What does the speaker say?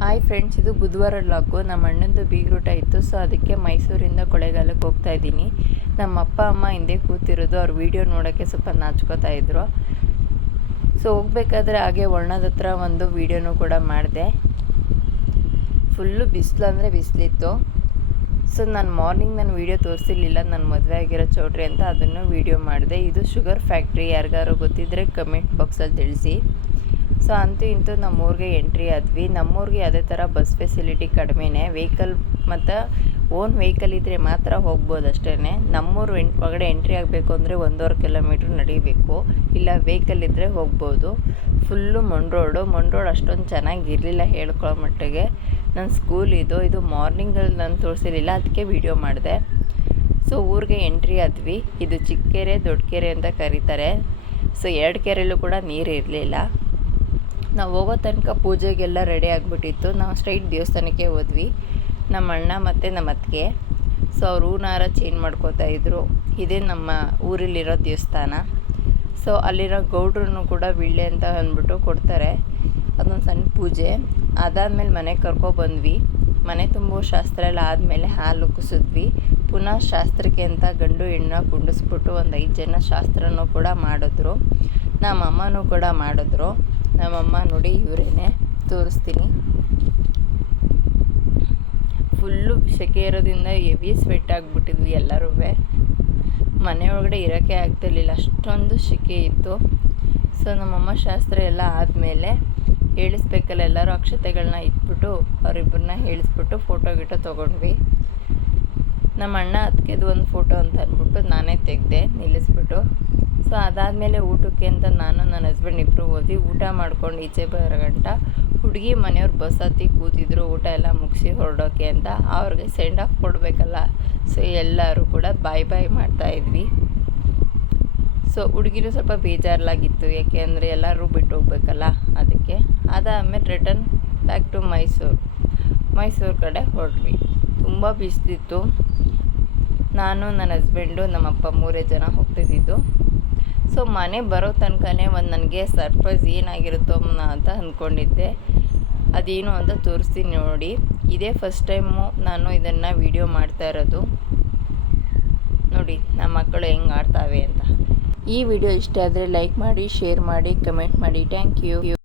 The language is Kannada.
ಹಾಯ್ ಫ್ರೆಂಡ್ಸ್ ಇದು ಬುಧವಾರ ಲಾಕು ನಮ್ಮ ಅಣ್ಣಂದು ಬೀಗ್ರೂಟ ಇತ್ತು ಸೊ ಅದಕ್ಕೆ ಮೈಸೂರಿಂದ ಕೊಳೆಗಾಲಕ್ಕೆ ಹೋಗ್ತಾ ಇದ್ದೀನಿ. ನಮ್ಮ ಅಪ್ಪ, ಅಮ್ಮ ಹಿಂದೆ ಕೂತಿರೋದು, ಅವ್ರ ವಿಡಿಯೋ ನೋಡೋಕ್ಕೆ ಸ್ವಲ್ಪ ನಾಚ್ಕೋತಾ ಇದ್ರು. ಸೊ ಹೋಗ್ಬೇಕಾದ್ರೆ ಹಾಗೆ ಒಣ್ಣದ ಹತ್ರ ಒಂದು ವಿಡಿಯೋನೂ ಕೂಡ ಮಾಡಿದೆ. ಫುಲ್ಲು ಬಿಸಿಲು ಅಂದರೆ ಬಿಸಿಲಿತ್ತು. ಸೊ ನಾನು ಮಾರ್ನಿಂಗ್ ನಾನು ವೀಡಿಯೋ ತೋರಿಸಿರ್ಲಿಲ್ಲ ನನ್ನ ಮದುವೆ ಆಗಿರೋ ಚೌಟ್ರಿ ಅಂತ ಅದನ್ನು ವೀಡಿಯೋ ಮಾಡಿದೆ. ಇದು ಶುಗರ್ ಫ್ಯಾಕ್ಟ್ರಿ ಯಾರಿಗಾರು ಗೊತ್ತಿದ್ದರೆ ಕಮೆಂಟ್ ಬಾಕ್ಸಲ್ಲಿ ತಿಳಿಸಿ. ಸೊ ಅಂತೂ ಇಂತೂ ನಮ್ಮೂರಿಗೆ ಎಂಟ್ರಿ ಆದ್ವಿ. ನಮ್ಮೂರಿಗೆ ಅದೇ ಥರ ಬಸ್ ಫೆಸಿಲಿಟಿ ಕಡಿಮೆನೇ, ವೆಹಿಕಲ್ ಮತ್ತು ಓನ್ ವೆಹಿಕಲ್ ಇದ್ದರೆ ಮಾತ್ರ ಹೋಗ್ಬೋದು ಅಷ್ಟೇ ನಮ್ಮೂರು ಎಂಟ್ ಒಳಗಡೆ ಎಂಟ್ರಿ ಆಗಬೇಕು ಅಂದರೆ ಒಂದೂವರೆ ಕಿಲೋಮೀಟ್ರ್ ನಡಿಬೇಕು. ಇಲ್ಲ ವೆಹಿಕಲ್ ಇದ್ದರೆ ಹೋಗ್ಬೋದು. ಫುಲ್ಲು ಮಣ್ ರೋಡು ಮಣ್ ರೋಡ್ ಅಷ್ಟೊಂದು ಚೆನ್ನಾಗಿರಲಿಲ್ಲ ಹೇಳ್ಕೊಳ್ಳೋ ಮಟ್ಟಿಗೆ. ನನ್ನ ಸ್ಕೂಲ್ ಇದು ಇದು ಮಾರ್ನಿಂಗಲ್ಲಿ ನಾನು ತೋರಿಸಿರಲಿಲ್ಲ, ಅದಕ್ಕೆ ವಿಡಿಯೋ ಮಾಡಿದೆ. ಸೊ ಊರಿಗೆ ಎಂಟ್ರಿ ಆದ್ವಿ. ಇದು ಚಿಕ್ಕೆರೆ ದೊಡ್ಡ ಕೆರೆ ಅಂತ ಕರೀತಾರೆ. ಸೊ ಎರಡು ಕೆರೆಯಲ್ಲೂ ಕೂಡ ನೀರು ಇರಲಿಲ್ಲ. ನಾವು ಹೋಗೋ ತನಕ ಪೂಜೆಗೆಲ್ಲ ರೆಡಿ ಆಗಿಬಿಟ್ಟಿತ್ತು. ನಾವು ಸ್ಟ್ರೈಟ್ ದೇವಸ್ಥಾನಕ್ಕೆ ಹೋದ್ವಿ. ನಮ್ಮ ಅಣ್ಣ ಮತ್ತು ನಮ್ಮ ಅತ್ತಿಗೆ. ಸೊ ಅವ್ರು ಹೂನಾರ ಚೇಂಜ್ ಮಾಡ್ಕೋತಾ ಇದ್ರು. ಇದೇ ನಮ್ಮ ಊರಲ್ಲಿರೋ ದೇವಸ್ಥಾನ. ಸೊ ಅಲ್ಲಿರೋ ಗೌಡ್ರೂ ಕೂಡ ವಿಳ್ಳೆ ಅಂತ ಅಂದ್ಬಿಟ್ಟು ಕೊಡ್ತಾರೆ. ಅದೊಂದು ಸಣ್ಣ ಪೂಜೆ. ಅದಾದಮೇಲೆ ಮನೆಗೆ ಕರ್ಕೊಬಂದ್ವಿ ಮನೆ ತುಂಬೋ ಶಾಸ್ತ್ರ ಎಲ್ಲ ಆದಮೇಲೆ ಹಾಲು ಕುಸಿದ್ವಿ. ಪುನಃ ಶಾಸ್ತ್ರಕ್ಕೆ ಅಂತ ಗಂಡು ಹೆಣ್ಣು ಕುಂಡಿಸ್ಬಿಟ್ಟು ಒಂದು ಐದು ಜನ ಶಾಸ್ತ್ರನೂ ಕೂಡ ಮಾಡಿದ್ರು. ನಮ್ಮ ಅಮ್ಮನೂ ಕೂಡ ಮಾಡಿದ್ರು. ನಮ್ಮಮ್ಮ ನೋಡಿ ಇವರೇನೆ ತೋರಿಸ್ತೀನಿ. ಫುಲ್ಲು ಸೆಕೆ ಇರೋದ್ರಿಂದ ಹೆವಿ ಸ್ವೆಟ್ ಆಗಿಬಿಟ್ಟಿದ್ವಿ ಎಲ್ಲರೂ ಮನೆ ಒಳಗಡೆ ಇರೋಕ್ಕೆ ಆಗ್ತಿರ್ಲಿಲ್ಲ, ಅಷ್ಟೊಂದು ಸೆಕೆ ಇತ್ತು. ಸೊ ನಮ್ಮಮ್ಮ ಶಾಸ್ತ್ರ ಎಲ್ಲ ಆದಮೇಲೆ ಹೇಳಿಸ್ಬೇಕಲ್ಲ ಎಲ್ಲರೂ ಅಕ್ಷತೆಗಳನ್ನ ಇಟ್ಬಿಟ್ಟು ಅವರಿಬ್ಬರನ್ನ ಹೇಳಿಸ್ಬಿಟ್ಟು ಫೋಟೋ ಗಿಟೋ ತೊಗೊಂಡ್ವಿ. ನಮ್ಮ ಅಣ್ಣ ಅದಕ್ಕೆದು ಒಂದು ಫೋಟೋ ಅಂತ ಅಂದ್ಬಿಟ್ಟು ನಾನೇ ತೆಗೆದೆ ನಿಲ್ಲಿಸ್ಬಿಟ್ಟು. ಸೊ ಅದಾದಮೇಲೆ ಊಟಕ್ಕೆ ಅಂತ ನಾನು ನನ್ನ ಹಸ್ಬೆಂಡ್ ಇಬ್ಬರು ಹೋದ್ವಿ. ಊಟ ಮಾಡ್ಕೊಂಡು ಈಚೆ ಬರೋ ಗಂಟ ಹುಡುಗಿ ಮನೆಯವ್ರು ಬಸ್ ಹತ್ತಿ ಕೂತಿದ್ರು. ಊಟ ಎಲ್ಲ ಮುಗಿಸಿ ಹೊರಡೋಕೆ ಅಂತ ಅವ್ರಿಗೆ ಸೆಂಡ್ ಆಫ್ ಕೊಡಬೇಕಲ್ಲ. ಸೊ ಎಲ್ಲರೂ ಕೂಡ ಬಾಯ್ ಬಾಯ್ ಮಾಡ್ತಾಯಿದ್ವಿ ಸೊ ಹುಡುಗಿನೂ ಸ್ವಲ್ಪ ಬೇಜಾರಲಾಗಿತ್ತು. ಯಾಕೆ ಅಂದರೆ ಎಲ್ಲರೂ ಬಿಟ್ಟು ಹೋಗ್ಬೇಕಲ್ಲ ಅದಕ್ಕೆ. ಅದಾದಮೇಲೆ return back to Mysuru Mysuru ಕಡೆ ಹೊರಟ್ವಿ. ತುಂಬ ಬಿಸಿಲಿತ್ತು. ನಾನು, ನನ್ನ ಹಸ್ಬೆಂಡು ನಮ್ಮಪ್ಪ ಮೂರೇ ಜನ ಹೋಗ್ತಿದ್ದಿದ್ದು. ಸೊ ಮನೆ ಬರೋ ತನಕನೇ ಒಂದು ನನಗೆ ಸರ್ಪ್ರೈಸ್ ಏನಾಗಿರುತ್ತೋ ಅಂತ ಅಂದ್ಕೊಂಡಿದ್ದೆ ಅದೇನು ಅಂತ ತೋರಿಸ್ತೀನಿ ನೋಡಿ. ಇದೇ ಫಸ್ಟ್ ಟೈಮು ನಾನು ಇದನ್ನು ವಿಡಿಯೋ ಮಾಡ್ತಾ ಇರೋದು. ನೋಡಿ ನಮ್ಮ ಮಕ್ಕಳು ಹೆಂಗೆ ಆಡ್ತಾವೆ ಅಂತ. ಈ ವಿಡಿಯೋ ಇಷ್ಟ ಆದರೆ ಲೈಕ್ ಮಾಡಿ ಶೇರ್ ಮಾಡಿ ಕಮೆಂಟ್ ಮಾಡಿ. Thank you